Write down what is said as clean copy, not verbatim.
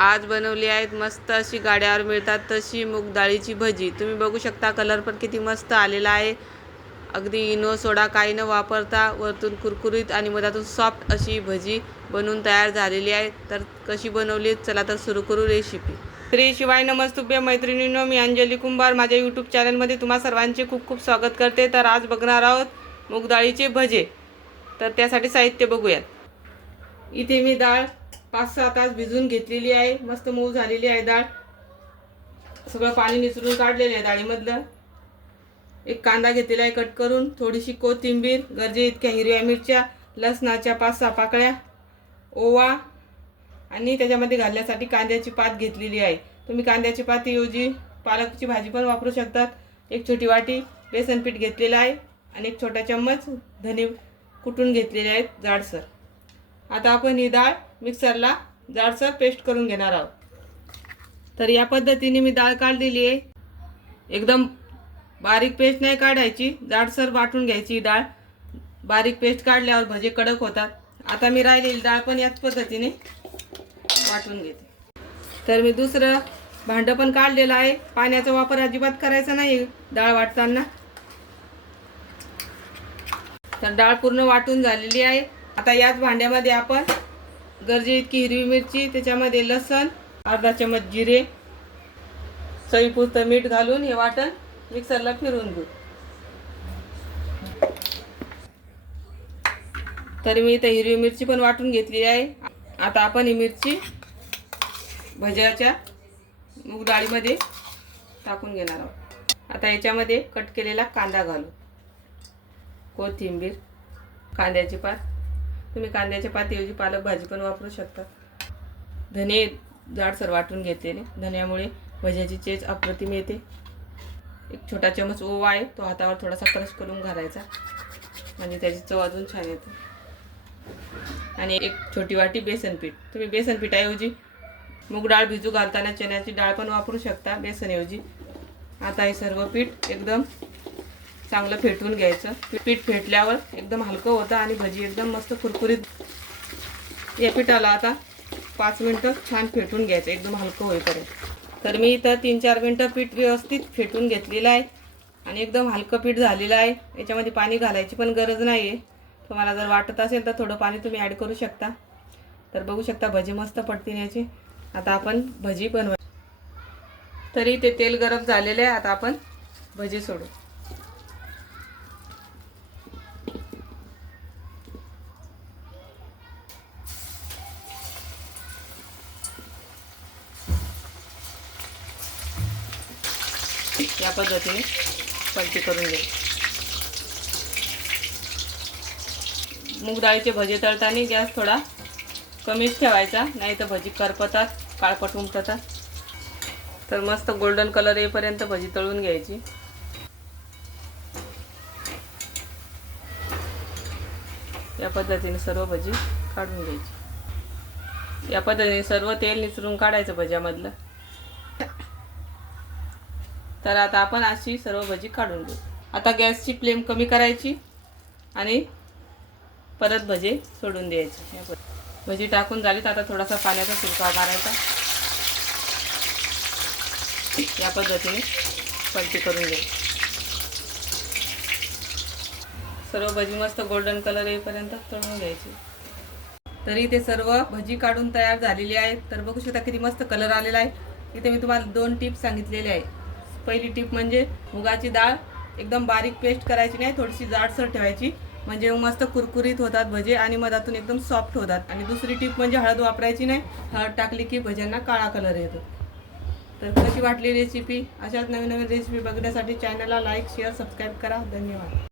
आज बनवली आहेत मस्त अशी गाड्यावर मिळतात तशी मूग डाळीची भजी। तुम्ही बघू शकता कलर पण किती मस्त आलेला आहे। अगदी इनो सोडा काही न वापरता वरतून कुरकुरीत आणि मधातून सॉफ्ट अशी भजी बनवून तयार झालेली आहे। तर कशी बनवली चला तर सुरू करू रेसिपी। श्री शिवाय नमस्तुभ्य मैत्रिणींनो, मी अंजली कुंभार माझ्या यूट्यूब चॅनलमध्ये तुम्हा सर्वांचे खूप खूप स्वागत करते। तर आज बघणार आहोत मूग डाळीचे भजे। तर त्यासाठी साहित्य बघूयात। इथे मी डाळ 5-6 तास भिजवून घेतलेली आहे। मस्त मऊ झालेली आहे डाळ। सगळं पाणी निचरून काढलेलं आहे डाळीमधलं। एक कांदा घेतलेला आहे कट करून, थोडीशी कोथिंबीर, गरजे इतक्या हिरव्या मिरच्या, लसणाच्या 5-6 पाकळ्या, ओवा आणि त्याच्यामध्ये घालण्यासाठी कांद्याची पात घेतलेली आहे। तुम्ही कांद्याची पातीऐवजी पालकची भाजी पण वापरू शकतात। एक छोटी वाटी बेसन पीठ घेतलेलं आहे आणि एक छोटा चम्मच धने कुटून घेतलेले आहेत जाडसर। आता आपण ही डाळ मिक्सरला जाडसर पेस्ट करून घेणार आहोत। तर या पद्धतीने मी डाळ काढलेली आहे। एकदम बारीक पेस्ट नाही काढायची, जाडसर वाटून घ्यायची डाळ। बारीक पेस्ट काढल्यावर भजे कडक होतात। आता मी राहिलेली डाळ पण याच पद्धतीने वाटून घेते। तर मी दुसरं भांडं पण काढलेलं आहे। पाण्याचा वापर अजिबात करायचा नाही डाळ वाटताना। तर डाळ पूर्ण वाटून झालेली आहे। आता याच भांड्यामध्ये आपण गरजे इतकी हिरवी मिरची, त्याच्यामध्ये लसण, अर्धा चमच जिरे, चवीपुरतं मीठ घालून हे वाटण मिक्सरला फिरवून घेऊ। तर मी इथे हिरवी मिरची पण वाटून घेतली आहे। आता आपण ही मिरची भज्याच्या मूग डाळीमध्ये टाकून घेणार आहोत। आता याच्यामध्ये कट केलेला कांदा घालू, कोथिंबीर, कांद्याची पात, तुम्ही कांद्याच्या पातीऐवजी पालक भाजी पण वापरू शकता। धने जाडसर वाटून घेतलेले, धन्यामुळे भज्याची चेज अप्रतिम येते। एक छोटा चमच ओवा आहे, तो हातावर थोडासा क्रश करून घालायचा, म्हणजे त्याची चव अजून छान येते। आणि एक छोटी वाटी बेसन पीठ, तुम्ही बेसन पीठाऐवजी मूग डाळ भिजू घालताना चण्याची डाळ पण वापरू शकता बेसनऐवजी। आता हे सर्व पीठ एकदम चांगलं फेटून घ्यायचं। पीठ फेटल्यावर एकदम हलकं होतं आणि भजी एकदम मस्त कुरकुरीत। या पिठाला आता 5 मिनिटं छान फेटून घ्यायचं एकदम हलकं होईपर्यंत। तर मी इथं 3-4 मिनिटं पीठ व्यवस्थित फेटून घेतलेलं आहे आणि एकदम हलकं पीठ झालेलं आहे। याच्यामध्ये पाणी घालायची पण गरज नाही आहे। तुम्हाला जर वाटत असेल तर थोडं पाणी तुम्ही ॲड करू शकता। तर बघू शकता भजी मस्त पडतील याची। आता आपण भजी बनवू। तरी ते तेल गरम झालेलं आहे, आता आपण भजी सोडू। या पद्धतीने पलटी करून घ्या। मूग डाळीचे भजे तळताना गॅस थोडा कमीच ठेवायचा, नाही तर भजी करपतात, काळपट उमटतात। तर मस्त गोल्डन कलर येईपर्यंत भजी तळून घ्यायची। या पद्धतीने सर्व भजी काढून घ्यायची। या पद्धतीने सर्व तेल निचरून काढायचं भज्यामधलं। तर आता आपण अशी सर्व भजी काढून घेऊ। आता गॅसची फ्लेम कमी करायची आणि परत भजे सोडून द्यायचे। भजी टाकून झालीत, आता थोडासा पाण्याचा शिरकाव मारायचा। या पद्धतीने पलटी करून घ्यायची। सर्व भजी मस्त गोल्डन कलर येईपर्यंत तळून घ्यायची। तरी ते सर्व भजी काढून तयार झालेली आहेत। तर बघू शकता किती मस्त कलर आलेला आहे। इथे मी तुम्हाला 2 टिप्स सांगितलेले आहे। पहिली टिप म्हणजे मुगाची डाळ एकदम बारीक पेस्ट करायची नाही, थोडीशी जाडसर ठेवायची, म्हणजे मस्त कुरकुरीत होतात भजे आणि मधातून एकदम सॉफ्ट होतात। आणि दुसरी टिप म्हणजे हळद वापरायची नाही, हळद टाकली की भज्यांना काळा कलर येतो। तर कशी वाटली रेसिपी? अशाच नवीन नवीन रेसिपी बघण्यासाठी चॅनलला लाईक, शेअर, सबस्क्राईब करा। धन्यवाद।